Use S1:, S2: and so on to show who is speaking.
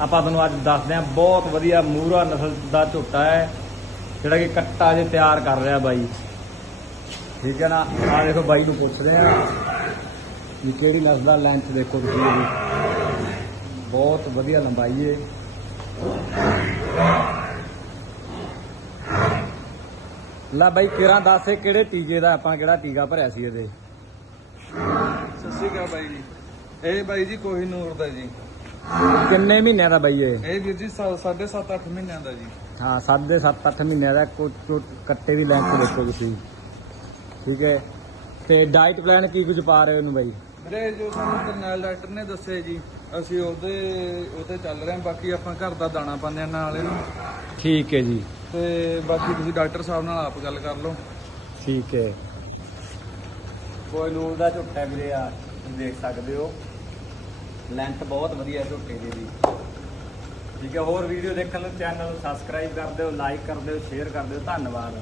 S1: ਆਪਾਂ ਤੁਹਾਨੂੰ ਅੱਜ ਦੱਸਦੇ ਹਾਂ, ਬਹੁਤ ਵਧੀਆ ਮੂਰਾ ਨਸਲ ਦਾ ਝੋਟਾ ਹੈ, ਜਿਹੜਾ ਕਿ ਕੱਟਾ ਜੇ ਤਿਆਰ ਕਰ ਰਿਹਾ ਬਾਈ। ਠੀਕ ਹੈ ਨਾ? ਆ ਦੇਖੋ ਬਾਈ ਨੂੰ ਪੁੱਛਦੇ ਆ ਵੀ ਕਿਹੜੀ ਨਸਲ ਦਾ ਲੈਂਥ ਦੇਖੋ ਤੁਸੀਂ ਇਹਦੀ। ਬਹੁਤ ਵਧੀਆ ਲੰਬਾਈ ਏ। ਲੈ ਬਾਈ ਕਿਰਾਂ ਦੱਸ ਇਹ ਕਿਹੜੇ ਟੀਕੇ ਦਾ ਆਪਾਂ ਕਿਹੜਾ ਟੀਕਾ ਭਰਿਆ ਸੀ ਇਹਦੇ?
S2: ਸਤਿ ਸ਼੍ਰੀ ਅਕਾਲ ਬਾਈ ਜੀ। ਇਹ ਬਾਈ ਜੀ ਕੋਹੀਨੂਰ ਦਾ ਜੀ।
S1: ਕਿੰਨੇ ਮਹੀਨਿਆਂ ਦਾ ਬਾਈ ਇਹ?
S2: ਇਹ ਵੀਰ ਜੀ 7.5 8 ਮਹੀਨਿਆਂ ਦਾ ਜੀ।
S1: ਹਾਂ 7 7 8 ਮਹੀਨਿਆਂ ਦਾ ਕੋ ਕੋ- ਕੱਟੇ ਦੀ ਲੈਂਥ ਦੇਖੋ ਤੁਸੀਂ। ਠੀਕ ਹੈ? ਤੇ ਡਾਈਟ ਪਲਾਨ ਕੀ ਕੁਝ ਪਾ ਰਹੇ ਹੋ ਇਹਨੂੰ ਬਾਈ?
S2: ਵੀਰੇ ਜੋ ਸਾਨੂੰ ਕਰਨੈਲ ਡਾਕਟਰ ਨੇ ਦੱਸਿਆ ਜੀ ਅਸੀਂ ਉਹਦੇ ਉਹਤੇ ਚੱਲ ਰਹੇ ਹਾਂ ਬਾਕੀ ਆਪਾਂ ਘਰ ਦਾ ਦਾਣਾ ਪਾਉਂਦੇ ਆ ਨਾਲ ਇਹਨੂੰ।
S1: ਠੀਕ ਹੈ ਜੀ।
S2: ਤੇ ਬਾਕੀ ਤੁਸੀਂ ਡਾਕਟਰ ਸਾਹਿਬ ਨਾਲ ਆਪ ਗੱਲ ਕਰ ਲਓ।
S1: ਠੀਕ ਹੈ। ਕੋਈ ਨੂਰ ਦਾ ਝੁੱਟਾ ਵੀਰੇ ਆ ਦੇਖ ਸਕਦੇ ਹੋ। ਲੈਂਥ ਬਹੁਤ ਵਧੀਆ ਝੁੱਟੇ ਦੀ ਵੀ। ਠੀਕ ਹੈ, ਹੋਰ ਵੀਡੀਓ ਦੇਖਣ ਨੂੰ ਚੈਨਲ ਨੂੰ ਸਬਸਕ੍ਰਾਈਬ ਕਰ ਦਿਓ ਲਾਈਕ ਕਰ ਦਿਓ ਸ਼ੇਅਰ ਕਰ ਦਿਓ। ਧੰਨਵਾਦ।